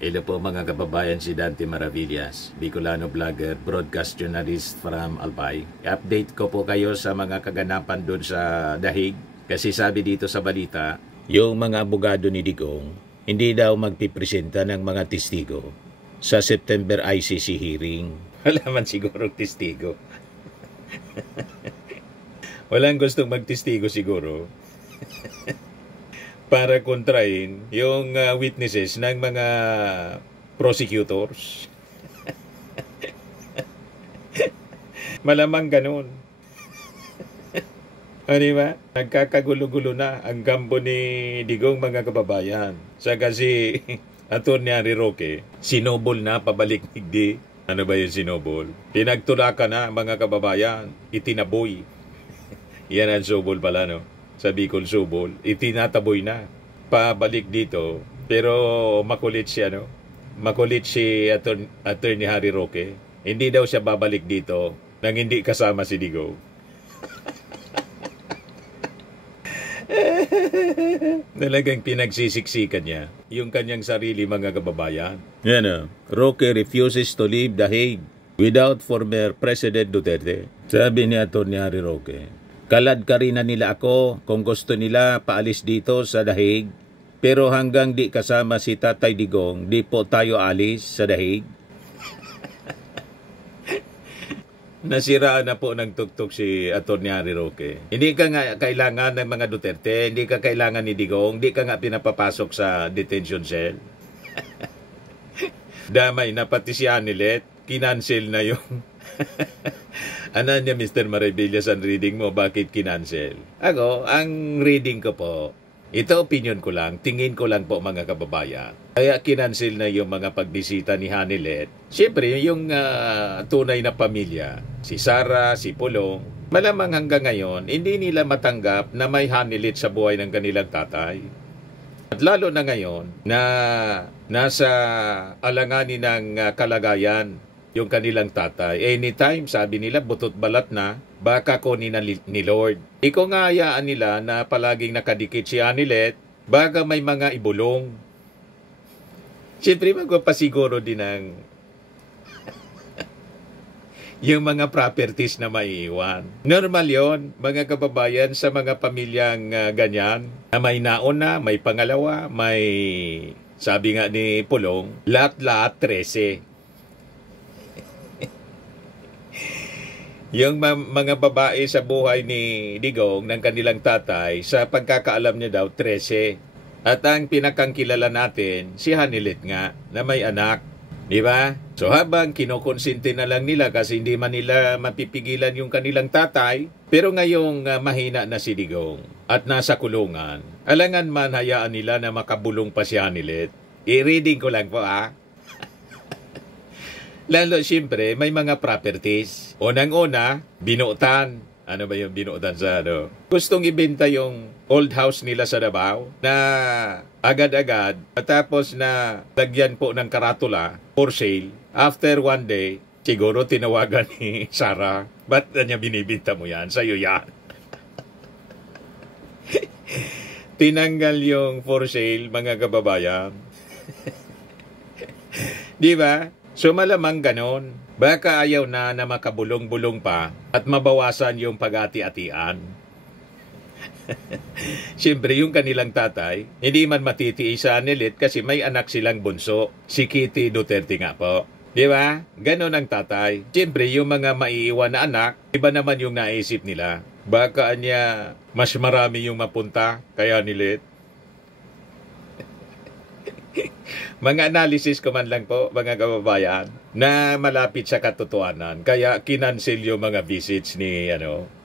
Hello po mga kababayan, si Dante Maravillas, Bicolano vlogger, broadcast journalist from Albay. I-update ko po kayo sa mga kaganapan doon sa Dahig. Kasi sabi dito sa balita, yung mga abogado ni Digong, hindi daw magpipresenta ng mga testigo sa September ICC hearing. Wala man siguro testigo. Walang gustong magtestigo siguro. Para kontrain yung witnesses ng mga prosecutors. Malamang ganun. Di ba? Nagkakagulo-gulo na ang kampo ni Digong, mga kababayan. Sa kasi Atty. Harry Roque, sinobol na pabalik di. Ano ba yung sinobol? Pinagtulakan na, mga kababayan. Itinaboy. Yan ang sobol pala, no? Sa Bicol Subol, itinataboy na pabalik dito. Pero makulit siya, no? Makulit si Atty. Harry Roque. Hindi daw siya babalik dito nang hindi kasama si Digong. Talagang pinagsisiksikan niya yung kanyang sarili, mga kababayan. Yan o. Roque refuses to leave The Hague without former President Duterte. Sabi ni Atty. Harry Roque, kalad ka rin na nila ako kung gusto nila paalis dito sa Dahig. Pero hanggang di kasama si Tatay Digong, di po tayo alis sa Dahig. Nasiraan na po ng tuktok si Atty. Harry Roque. Hindi ka nga kailangan ng mga Duterte, hindi ka kailangan ni Digong, hindi ka nga pinapapasok sa detention cell. Damay na pati si Anilet, kinancel na yung... Ano niya, Mr. Maravillas, ang reading mo, bakit kinancel? Ako, ang reading ko po, ito opinion ko lang, tingin ko lang po, mga kababayan. Kaya kinancel na yung mga pagbisita ni Hanilet. Siyempre, yung tunay na pamilya, si Sara, si Pulong, malamang hanggang ngayon, hindi nila matanggap na may Hanilet sa buhay ng kanilang tatay. At lalo na ngayon, na nasa alanganin ng kalagayan yung kanilang tatay. Anytime, sabi nila, butot balat na, baka kunin na ni Lord. Iko nga hayaan nila na palaging nakadikit si Anilet, baka may mga ibulong. Siyempre, magpapasiguro din ng yung mga properties na maiiwan. Normal yon, mga kababayan, sa mga pamilyang ganyan, na may nauna, may pangalawa, may, sabi nga ni Pulong, lahat-lahat 13. Yung mga babae sa buhay ni Digong ng kanilang tatay, sa pagkakaalam niya daw, 13. At ang pinakangkilala natin, si Hanilet nga, na may anak. Di ba? So habang kinukonsinti na lang nila kasi hindi man nila mapipigilan yung kanilang tatay, pero ngayong mahina na si Digong at nasa kulungan, alangan man hayaan nila na makabulong pa si Hanilet. I-reading ko lang po, Lalo, siyempre, may mga properties. Unang-una, binutan. Ano ba yung binutan sa ano? Gustong ibenta yung old house nila sa Davao na agad-agad. Tapos na lagyan po ng karatula for sale. After one day, siguro tinawagan ni Sarah, ba't na niya binibinta mo yan? Sa'yo yan. Tinanggal yung for sale, mga kababayan. Di ba? So malamang ganon. Baka ayaw na makabulong-bulong pa at mabawasan yung pag-ati-atian. Siyempre, yung kanilang tatay, hindi man matitiis sa Anilet kasi may anak silang bunso. Si Kitty Duterte nga po. Di ba? Ganon ang tatay. Siyempre, yung mga maiiwan na anak, iba naman yung naisip nila. Baka niya mas marami yung mapunta kaya Anilet. Mga analysis ko man lang po, mga kababayan, na malapit sa katotohanan. Kaya kinancel yung mga visits ni,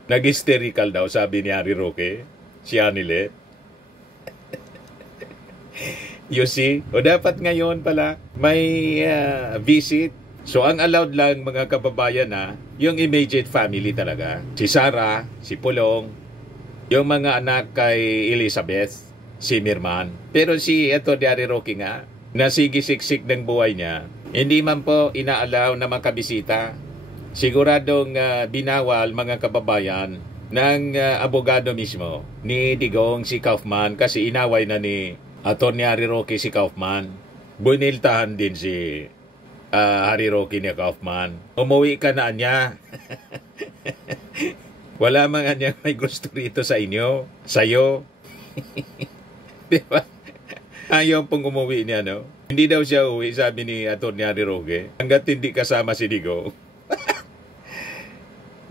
nag-hysterical daw, sabi ni Harry Roque, si Anilet. You see? O dapat ngayon pala, may visit. So ang allowed lang, mga kababayan, yung immediate family talaga. Si Sara, si Pulong, yung mga anak kay Elizabeth, si Mirman. Pero si Atty. Harry Roque nga, na sigisiksik ng buhay niya, hindi man po inaalaw na makabisita. Siguradong binawal, mga kababayan, ng abogado mismo ni Digong, si Kaufman, kasi inaway na ni Atty. Harry Roque si Kaufman. Buniltahan din si Harry Roque ni Kaufman. Umuwi ka na niya. Wala man niya may gusto rito sa inyo. Sa'yo. Di ba? Ayaw pong umuwi niya, no? Hindi daw siya uwi, sabi ni Atty. Harry Roque. Hanggat hindi kasama si Digong.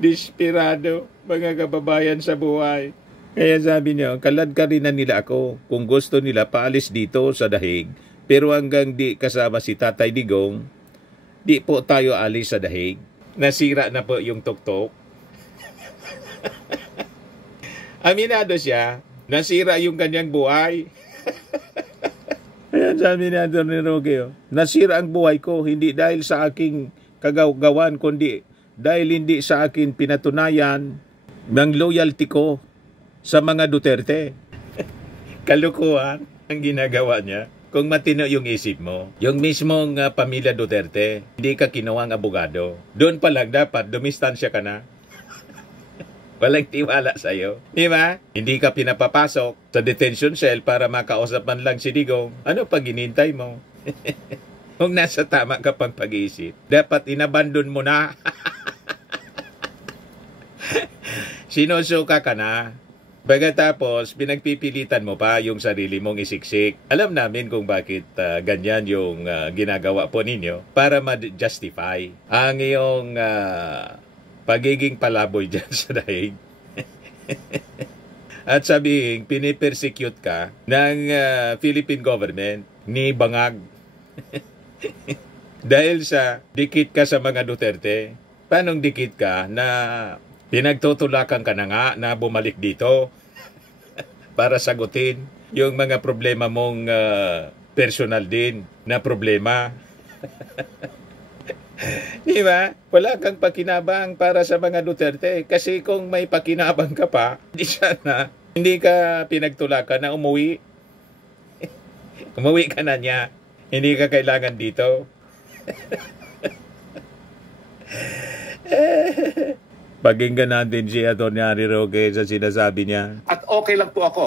Desperado, mga kababayan sa buhay. Kaya sabi niya, kalad ka rin na nila ako. Kung gusto nila, paalis dito sa Dahig. Pero hanggang di kasama si Tatay Digong, di po tayo alis sa Dahig. Nasira na po yung tuktok. Aminado siya, nasira yung kanyang buhay. Ayan sabi ni Atty. Roque, nasira ang buhay ko, hindi dahil sa aking kagagawan, kundi dahil hindi sa akin pinatunayan ng loyalty ko sa mga Duterte. Kalukuhan ang ginagawa niya. Kung matino yung isip mo, yung mismong pamilya Duterte, hindi ka kinawang abogado. Doon pa lang dapat, dumistansya ka na. Walang tiwala sa'yo. Di ba? Hindi ka pinapapasok sa detention cell para makausap man lang si Digong. Ano pag inintay mo? Kung nasa tama ka pang pag-iisip, dapat inabandon mo na. Sinusuka ka na. Pagkatapos, pinagpipilitan mo pa yung sarili mong isiksik. Alam namin kung bakit ganyan yung ginagawa po ninyo para ma-justify ang iyong pagiging palaboy dyan sa Dahig. At sabihin, pinipersecute ka ng Philippine government ni Bangag. Dahil sa dikit ka sa mga Duterte. Paanong dikit ka na pinagtutulakan ka na nga na bumalik dito para sagutin yung mga problema mong personal din na problema. Di ba? Wala kang pakinabang para sa mga Duterte. Kasi kung may pakinabang ka pa, hindi ka pinagtulakan na umuwi. Umuwi ka na niya. Hindi ka kailangan dito. Pakinggan natin si Atty. Harry Roque sa sinasabi niya. At okay lang po ako.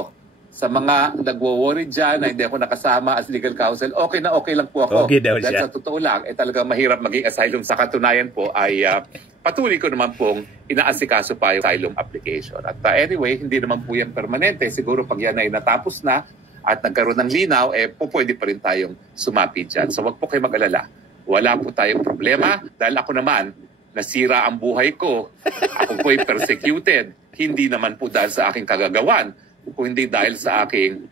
Sa mga nagwo-worry dyan na hindi ako nakasama as legal counsel, okay lang po ako. Okay daw siya. Dahil sa totoo lang, talagang mahirap maging asylum. Sa katunayan po ay patuloy ko naman pong inaasikaso pa yung asylum application. At anyway, hindi naman po yan permanente. Siguro pag yan ay natapos na at nagkaroon ng linaw, pwede pa rin tayong sumapit dyan. So wag po kayo mag-alala. Wala po tayong problema dahil ako naman, nasira ang buhay ko. Ako po'y persecuted. Hindi naman po dahil sa aking kagagawan, kung hindi dahil sa aking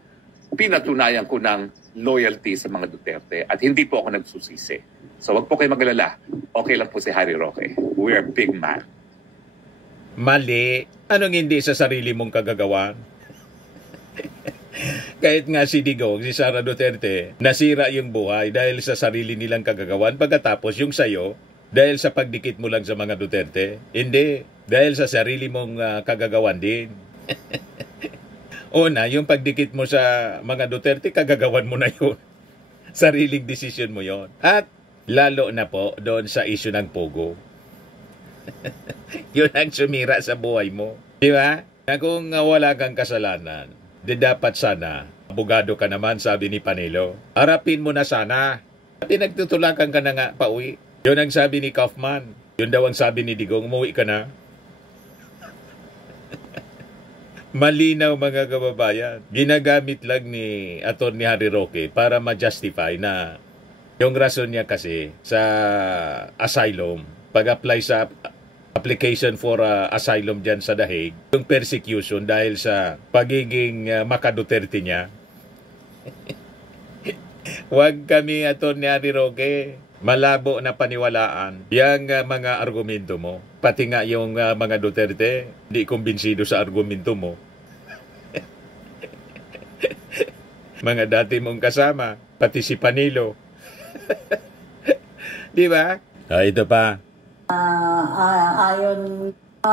pinatunayan ko ng loyalty sa mga Duterte. At hindi po ako nagsusisi. So wag po kayo mag-alala. Okay lang po si Harry Roque. We're a big man. Mali. Anong hindi sa sarili mong kagagawan? Kahit nga si Digong, si Sara Duterte, nasira yung buhay dahil sa sarili nilang kagagawan. Pagkatapos yung sayo, dahil sa pagdikit mo lang sa mga Duterte. Hindi. Dahil sa sarili mong kagagawan din. Una, yung pagdikit mo sa mga Duterte, kagagawan mo na yun. Sariling desisyon mo yon. At lalo na po doon sa issue ng Pogo. Yun ang sumira sa buhay mo. Di ba? Na kung wala kang kasalanan, dapat sana, abogado ka naman, sabi ni Panelo. Harapin mo na sana. Pinagtutulakan ka na nga pauwi. Yun ang sabi ni Kaufman. Yun daw ang sabi ni Digong, umuwi ka na. Malinaw mga kababayan. Ginagamit lang ni Atty. Harry Roque para ma-justify na yung rason niya kasi sa asylum, pag-apply sa application for asylum dyan sa Dahig, yung persecution dahil sa pagiging makaduterte niya. Huwag kami, Atty. Harry Roque, malabo na paniwalaan yung mga argumento mo. Pati nga yung mga Duterte, di kumbinsido sa argumento mo. Mga dati mong kasama, pati si Panilo. Di ba? Ito pa.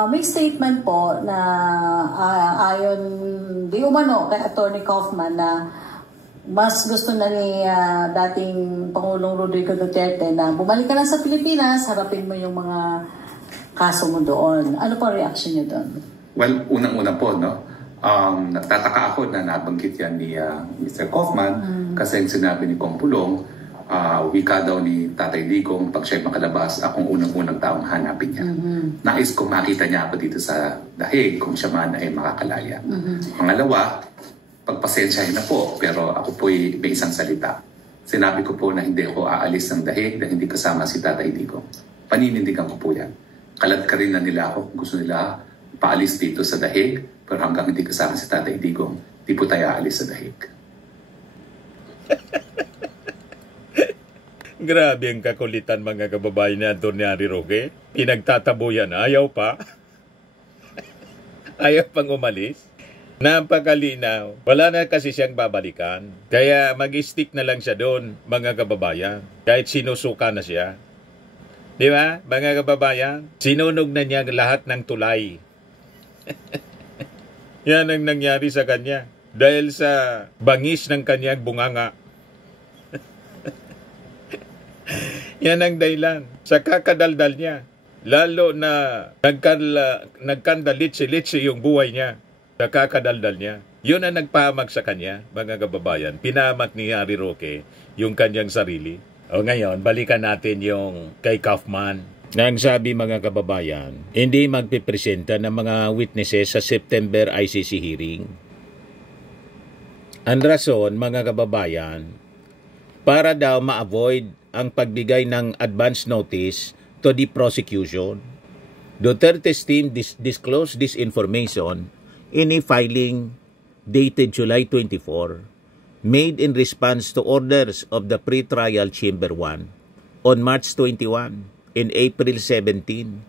May statement po na ayon di umano kay Atty. Kaufman na mas gusto na ni dating Pangulong Rodrigo Duterte na bumalik ka lang sa Pilipinas, harapin mo yung mga kaso mo doon. Ano po reaction niyo doon? Well, unang-una po, no? Nagtataka ako na nabanggit yan ni Mr. Kaufman kasi yung sinabi ni Kong Pulong wika daw ni Tatay Digong, pag siya'y makalabas, akong unang-unang taong hanapin niya. Nais kong makita niya ako dito sa dahig kung siya man ay makakalaya. Pangalawa, pagpasensyahin na po, pero ako po'y may isang salita. Sinabi ko po na hindi ako aalis ng dahig na hindi kasama si Tatay Digong. Paninindigan ko po yan. Kalat ka rin na nila ako. Gusto nila paalis dito sa dahig, pero hanggang hindi kasama si Tatay Digong, di po tayo aalis sa dahig. Grabe ang kakulitan mga kababayan ni Atty. Harry Roque. Pinagtatabuyan, ayaw pa. Ayaw pang umalis. Napakalinaw. Wala na kasi siyang babalikan. Kaya mag-stick na lang siya doon, mga kababayan. Kahit sinusuka na siya. Di ba, mga kababayan? Sinunog na niya lahat ng tulay. Yan ang nangyari sa kanya. Dahil sa bangis ng kanyang bunganga. Yan ang dahilan. Sa kakadaldal niya. Lalo na nagkandalit-litsi yung buhay niya. Sa kakadaldal niya. Yun ang nagpahamak sa kanya, mga kababayan. Pinahamak ni Harry Roque yung kanyang sarili. O ngayon, balikan natin yung kay Kaufman. Nang sabi mga kababayan, hindi magpipresenta ng mga witnesses sa September ICC hearing. Ang rason, mga kababayan, para daw ma-avoid ang pagbigay ng advance notice to the prosecution. Duterte's team disclosed this information in a filing dated July 24, made in response to orders of the pre-trial Chamber 1 on March 21 and April 17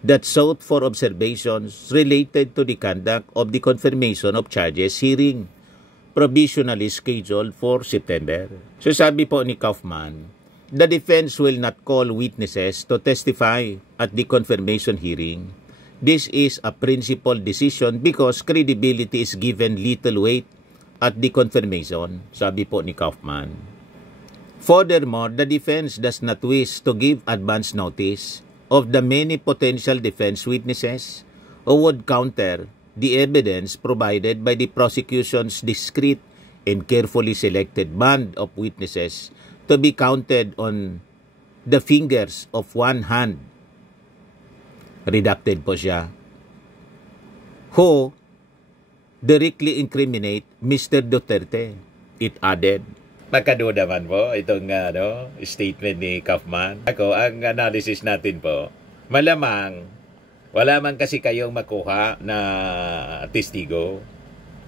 that sought for observations related to the conduct of the confirmation of charges hearing provisionally scheduled for September. So sabi po ni Kaufman, the defense will not call witnesses to testify at the confirmation hearing. This is a principled decision because credibility is given little weight at the confirmation, sabi po ni Kaufman. Furthermore, the defense does not wish to give advance notice of the many potential defense witnesses who would counter the evidence provided by the prosecution's discrete and carefully selected band of witnesses to be counted on the fingers of one hand. Redacted po siya. Who directly incriminate Mr. Duterte, it added. Magkaduda man po itong statement ni Kaufman. Ako, ang analysis natin po, malamang wala man kasi kayong makuha na testigo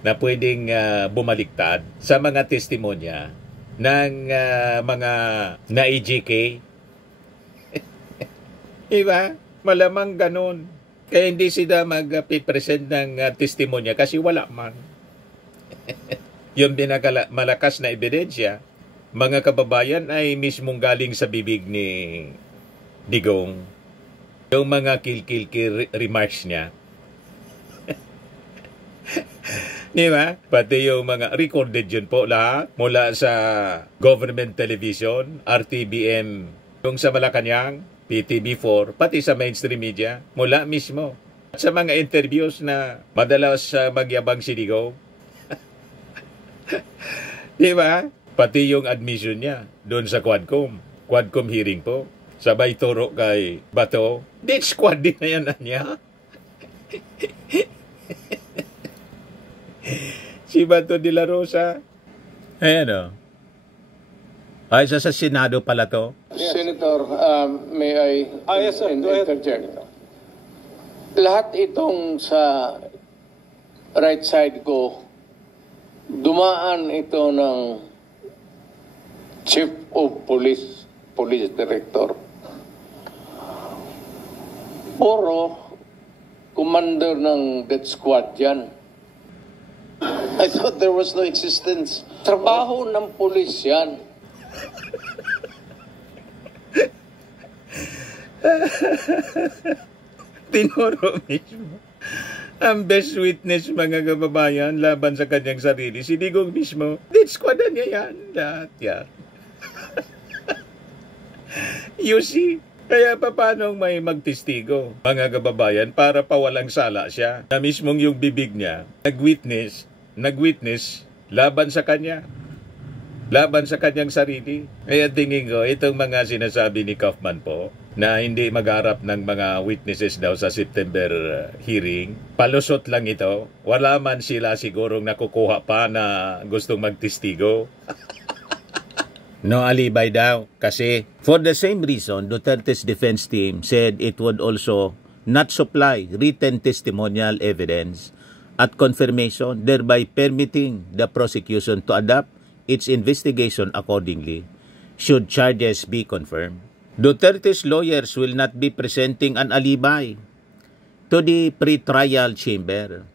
na pwedeng bumaliktad sa mga testimonya ng mga na-EJK. Diba? Malamang ganun. Kaya hindi sila mag-present ng testimonya kasi wala man. Yung malakas na ebidensya, mga kababayan, ay mismong galing sa bibig ni Digong. Yung mga kill remarks niya. Di ba? Pati yung mga recorded yun po lahat. Mula sa government television, RTBM, yung sa Malacanang, PTV4, pati sa mainstream media, mula mismo. At sa mga interviews na madalas magyabang si Digong. Di ba? Pati yung admission niya doon sa Quadcom hearing po. Sabay turo kay Bato. Death squad din na yan niya. Si Bato de la Rosa. Ayan o. Ay, sa Senado pala to. Yes. Senator, may I yes, sir. Interject? Lahat itong sa right side ko, dumaan ito ng Chief of Police Director. Puro commander ng death squad yan. I thought there was no existence. Trabaho ng pulis yan. Tinuro mismo. Ang best witness, mga kababayan, laban sa kanyang sarili, si Digong mismo. Death squad niya yan. Lahat yan. You see? Kaya paano may magtestigo, mga kababayan, para pawalang sala siya? Na mismong yung bibig niya, nag-witness laban sa kanya. laban sa kanyang sarili. Kaya tingin ko, itong mga sinasabi ni Kaufman po, na hindi magharap ng mga witnesses daw sa September hearing, palusot lang ito. Wala man sila sigurong nakukuha pa na gustong magtestigo. No alibay daw kasi for the same reason, Duterte's defense team said it would also not supply written testimonial evidence at confirmation, thereby permitting the prosecution to adapt its investigation accordingly should charges be confirmed. Duterte's lawyers will not be presenting an alibi to the pre-trial chamber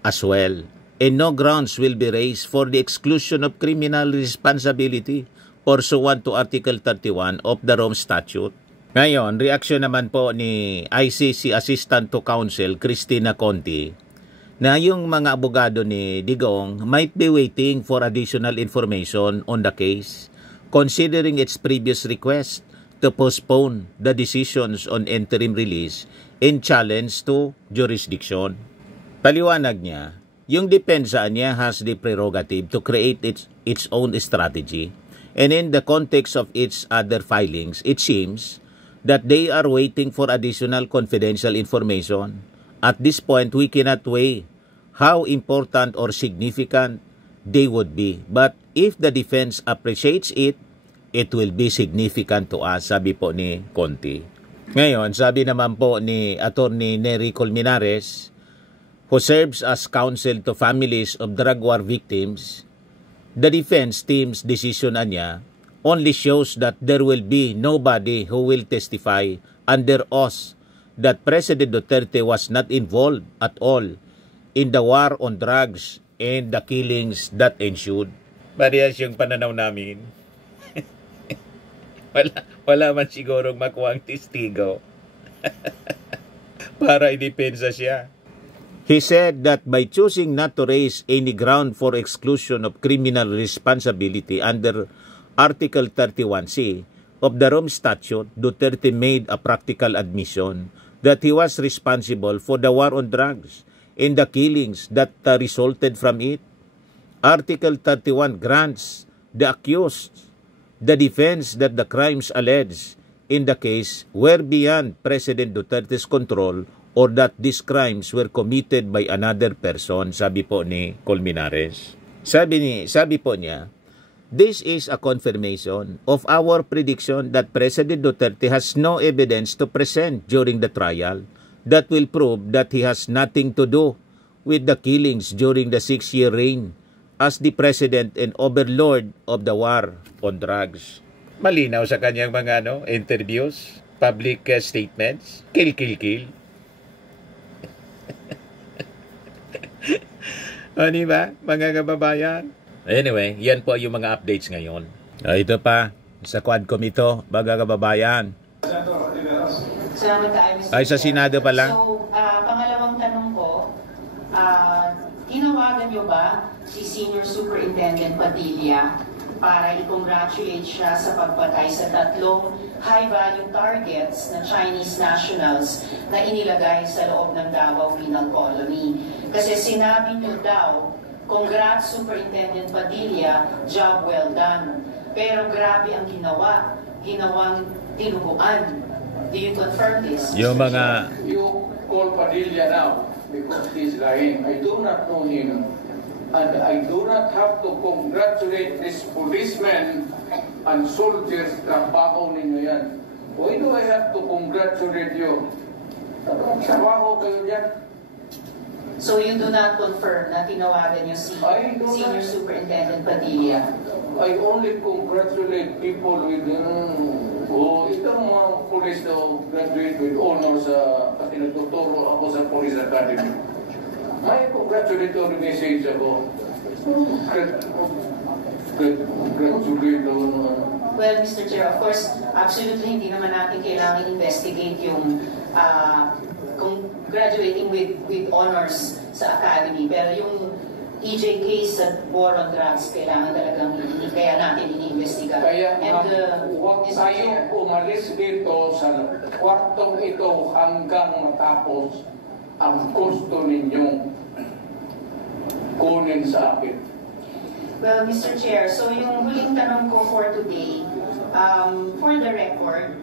as well, and no grounds will be raised for the exclusion of criminal responsibility pursuant to Article 31 of the Rome Statute. Ngayon, reaksyon naman po ni ICC Assistant to Counsel Cristina Conti na yung mga abogado ni Digong might be waiting for additional information on the case, considering its previous request to postpone the decisions on interim release and challenge to jurisdiction. Paliwanag niya, yung depensa niya has the prerogative to create its own strategy. And in the context of its other filings, it seems that they are waiting for additional confidential information. At this point, we cannot weigh how important or significant they would be. But if the defense appreciates it, it will be significant to us, sabi po ni Conti. Ngayon, sabi naman po ni Attorney Nery Colmenares, who serves as counsel to families of drug war victims, the defense team's decision niya only shows that there will be nobody who will testify under oath that President Duterte was not involved at all in the war on drugs and the killings that ensued. Parehas yung pananaw namin. wala man sigurong makuha ang testigo para idepensa siya. He said that by choosing not to raise any ground for exclusion of criminal responsibility under Article 31C of the Rome Statute, Duterte made a practical admission that he was responsible for the war on drugs and the killings that resulted from it. Article 31 grants the accused the defense that the crimes alleged in the case were beyond President Duterte's control or that these crimes were committed by another person, sabi po ni Colmenares. Sabi po niya, this is a confirmation of our prediction that President Duterte has no evidence to present during the trial that will prove that he has nothing to do with the killings during the 6-year reign as the President and overlord of the war on drugs. Malinaw sa kanyang mga interviews, public statements, kill. O, diba, mga kababayan? Anyway, yan po yung mga updates ngayon. Ito pa, sa Quadcom ito, mga kababayan. Salamat tayo, Mr. Ay, sa Senado pa lang. So, pangalawang tanong ko, tinawagan niyo ba si Senior Superintendent Padilla para i-congratulate siya sa pagpatay sa 3 high-value targets na Chinese nationals na inilagay sa loob ng Davao Penal Colony? Kasi sinabi niyo daw, congrats Superintendent Padilla, job well done. Pero grabe ang ginawang tinuguan. Do you confirm this? Yung mga... You call Padilla now because he's lying. I do not know him. And I do not have to congratulate these policemen and soldiers. Trabaho ninyo yan. Why do I have to congratulate you? Trabaho kayo yan. So you do not confirm na tinawagan niyo si Senior Superintendent Padilla? I only congratulate people with itong mga police na graduate with honors at nagtuturo ako sa Police Academy. May congratulatory message ako. Congratulate Well, Mr. Chair, of course, absolutely hindi naman natin kailangan investigate yung graduating with honors sa academy. Pero yung EJ case sa war on drugs, kailangan talagang kaya natin ini-investiga. Kaya huwag tayong umalis dito sa kwartong ito hanggang matapos ang gusto ninyong kunin sa akin. Well, Mr. Chair, so yung huling tanong ko for today, for the record,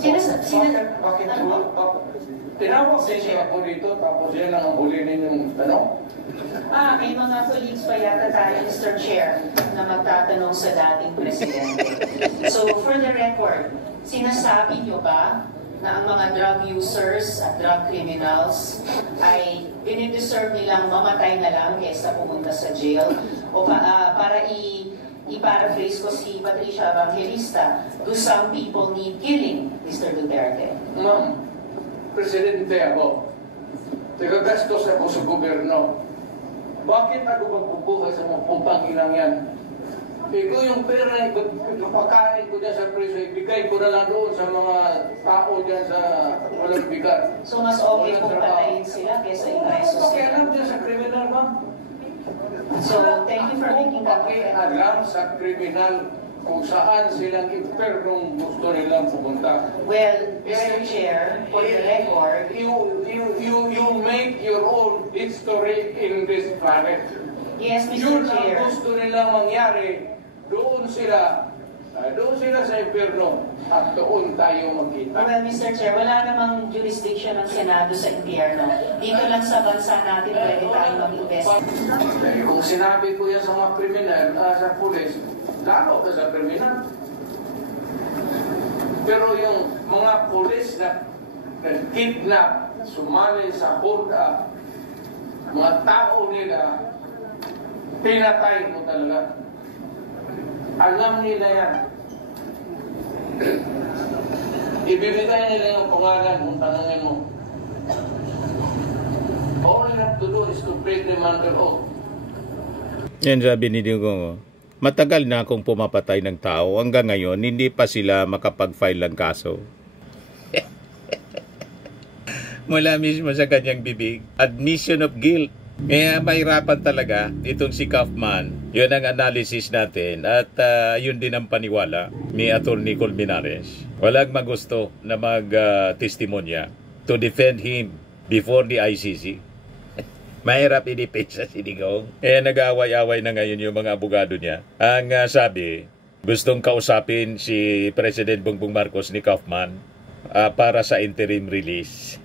Bakit tinawag din siya ako dito, tapos yan ang huli ninyong tanong? may mga colleagues pa yata tayo, Mr. Chair, na magtatanong sa dating presidente. So, for the record, sinasabi nyo ba na ang mga drug users at drug criminals ay dinideserve nilang mamatay na lang kaysa pumunta sa jail? O para i-paraphrase ko si Patricia Evangelista, do some people need killing, Mr. Duterte? Ma'am, presidente ako. Tagagastos ako sa gobyerno. Bakit ako magbubuhay sa mga pumpang inang yan? Ikaw yung pera, ipapakain ko dyan sa preso, ibigay ko na lang doon sa mga tao dyan sa walang bigat. So mas okay kung patayin sila kaysa i-preso sila? Pakialam dyan sa kriminal, ma'am. So, thank you for making that clear. Pakialam sa kriminal kung saan silang impernong gusto nilang pumunta. Well, Mr. Chair, for the record, You make your own history in this planet. yes, Mr. Yun Chair. ang gusto nilang mangyari. Doon sila sa impyerno at doon tayo magkita. Well, Mr. Chair, wala namang jurisdiction ng Senado sa impyerno. Dito lang sa bansa natin pwede tayong mag-invest. Kung sinabi ko yan sa mga kriminal, sa pulis, lalo ka sa kriminal. Pero yung mga pulis na kidnap, sumali sa horda, mga tao nila, pinatay mo talaga. Alam nila yan. Ibibigay nila yung pangalan kung tanongin mo. All you have to do is to break them under oath. Yan sabi ni Digong, matagal na akong pumapatay ng tao. Hanggang ngayon, hindi pa sila makapag-file ng kaso. Mula mismo sa kanyang bibig, admission of guilt. Kaya mahirapan talaga itong si Kaufman. Yun ang analysis natin at yun din ang paniwala ni Atty. Colmenares. Walang magusto na mag-testimonya to defend him before the ICC. Mahirap i-defend si Digong. Kaya nag-away-away na ngayon yung mga abogado niya. Ang sabi, gustong kausapin si President Bongbong Marcos ni Kaufman para sa interim release.